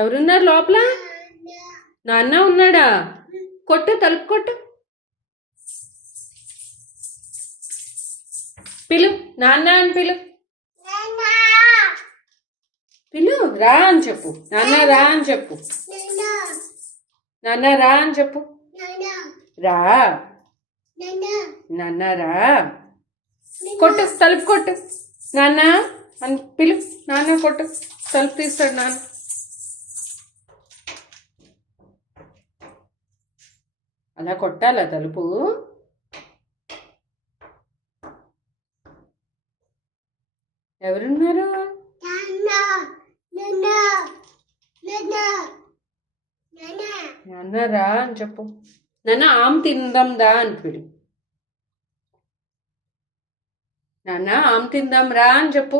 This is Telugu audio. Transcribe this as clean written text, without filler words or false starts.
ఎవరున్నారు లోపల? నాన్న ఉన్నాడా? కొట్టు, తలుపు కొట్టు. పిలు, నాన్న అని పిలు. పిలు, రా అని చెప్పు. నాన్న రా అని చెప్పు. నాన్న రా అని చెప్పు. రా నాన్న రా. కొట్టు, తలుపు కొట్టు. నాన్న అని పిలు. నాన్న కొట్టు, తలుపు తీస్తాడు నాన్న. అలా కొట్టాలా తలుపు? ఎవరున్నారు? నాన్న రా అని చెప్పు. నాన్న ఆమ్ తిందాం దా అని పిలు. నాన్న ఆమ్ తిందాం రా అని చెప్పు.